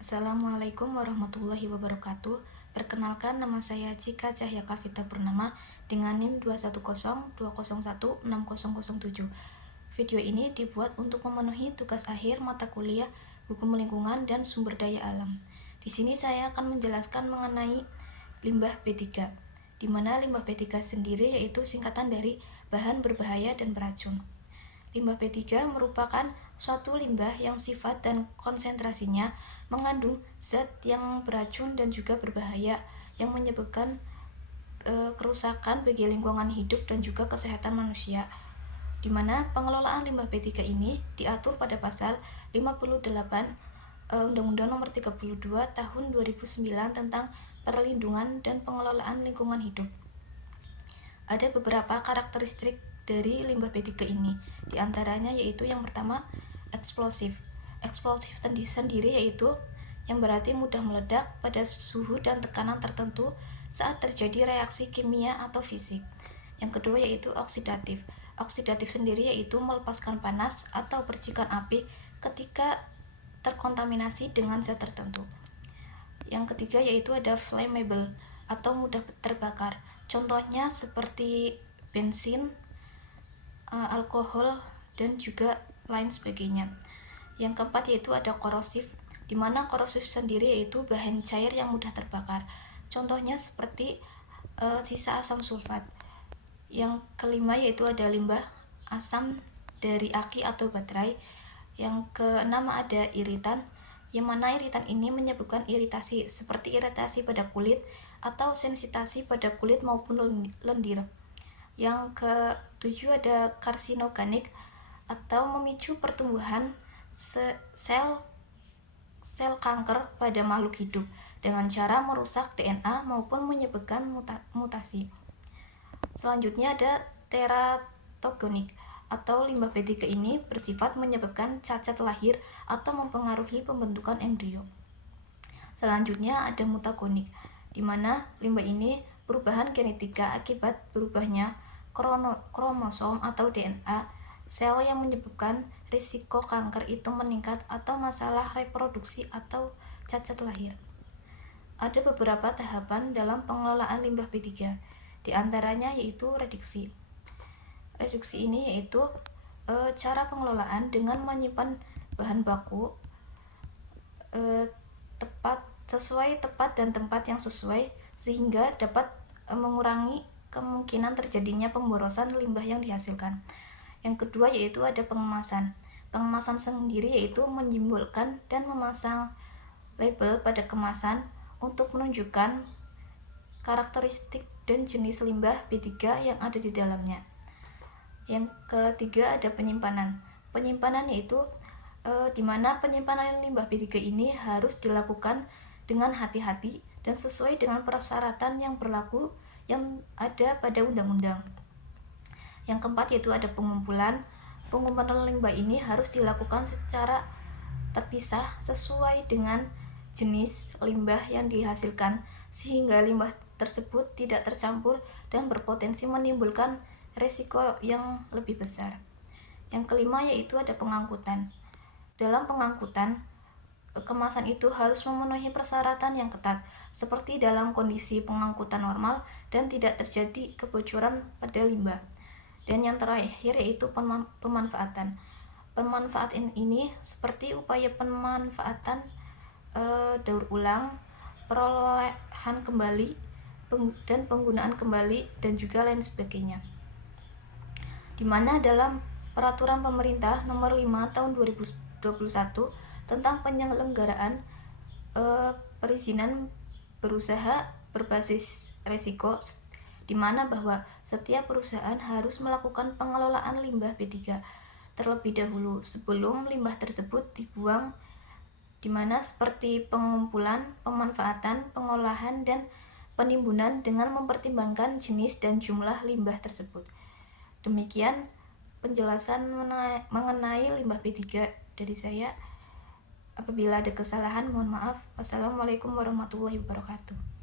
Assalamualaikum warahmatullahi wabarakatuh. Perkenalkan, nama saya Cika Cahya Kavita Purnama dengan NIM 21020016007. Video ini dibuat untuk memenuhi tugas akhir mata kuliah Hukum Lingkungan dan Sumber Daya Alam. Di sini saya akan menjelaskan mengenai limbah B3, di mana limbah B3 sendiri yaitu singkatan dari bahan berbahaya dan beracun. Limbah B3 merupakan suatu limbah yang sifat dan konsentrasinya mengandung zat yang beracun dan juga berbahaya yang menyebabkan kerusakan bagi lingkungan hidup dan juga kesehatan manusia, di mana pengelolaan limbah B3 ini diatur pada pasal 58 Undang-Undang Nomor 32 Tahun 2009 tentang perlindungan dan pengelolaan lingkungan hidup. Ada beberapa karakteristik dari limbah B3 ini, di antaranya yaitu yang pertama, eksplosif. Eksplosif sendiri yaitu yang berarti mudah meledak pada suhu dan tekanan tertentu saat terjadi reaksi kimia atau fisik. Yang kedua yaitu oksidatif. Oksidatif sendiri yaitu melepaskan panas atau percikan api ketika terkontaminasi dengan zat tertentu. Yang ketiga yaitu ada flammable atau mudah terbakar. Contohnya seperti bensin, alkohol, dan juga lain sebagainya. Yang keempat yaitu ada korosif, di mana korosif sendiri yaitu bahan cair yang mudah terbakar. Contohnya seperti sisa asam sulfat. Yang kelima yaitu ada limbah asam dari aki atau baterai. Yang keenam ada iritan, yang mana iritan ini menyebabkan iritasi seperti iritasi pada kulit atau sensitasi pada kulit maupun lendir. Yang ketujuh ada karsinogenik atau memicu pertumbuhan sel kanker pada makhluk hidup dengan cara merusak DNA maupun menyebabkan mutasi. Selanjutnya ada teratogenik atau limbah B3 ini bersifat menyebabkan cacat lahir atau mempengaruhi pembentukan embrio. Selanjutnya ada mutagonik, di mana limbah ini perubahan genetika akibat berubahnya kromosom atau DNA sel yang menyebabkan risiko kanker itu meningkat atau masalah reproduksi atau cacat lahir. Ada beberapa tahapan dalam pengelolaan limbah B3, di antaranya yaitu reduksi. Reduksi ini yaitu cara pengelolaan dengan menyimpan bahan baku tepat dan tempat yang sesuai sehingga dapat mengurangi kemungkinan terjadinya pemborosan limbah yang dihasilkan. Yang kedua yaitu ada pengemasan. Pengemasan sendiri yaitu menyimbolkan dan memasang label pada kemasan untuk menunjukkan karakteristik dan jenis limbah B3 yang ada di dalamnya. Yang ketiga ada penyimpanan. Penyimpanan yaitu di mana penyimpanan limbah B3 ini harus dilakukan dengan hati-hati dan sesuai dengan persyaratan yang berlaku yang ada pada undang-undang. Yang keempat yaitu ada pengumpulan. Pengumpulan limbah ini harus dilakukan secara terpisah sesuai dengan jenis limbah yang dihasilkan sehingga limbah tersebut tidak tercampur dan berpotensi menimbulkan risiko yang lebih besar. Yang kelima yaitu ada pengangkutan. Dalam pengangkutan, kemasan itu harus memenuhi persyaratan yang ketat, seperti dalam kondisi pengangkutan normal dan tidak terjadi kebocoran pada limbah. Dan yang terakhir yaitu pemanfaatan. Pemanfaatan ini seperti upaya pemanfaatan daur ulang, perolehan kembali, dan penggunaan kembali, dan juga lain sebagainya. Di mana dalam Peraturan Pemerintah Nomor 5 Tahun 2021 tentang penyelenggaraan perizinan berusaha berbasis risiko, di mana bahwa setiap perusahaan harus melakukan pengelolaan limbah B3 terlebih dahulu sebelum limbah tersebut dibuang, di mana seperti pengumpulan, pemanfaatan, pengolahan, dan penimbunan dengan mempertimbangkan jenis dan jumlah limbah tersebut. Demikian penjelasan mengenai limbah B3 dari saya. Apabila ada kesalahan, mohon maaf. Wassalamualaikum warahmatullahi wabarakatuh.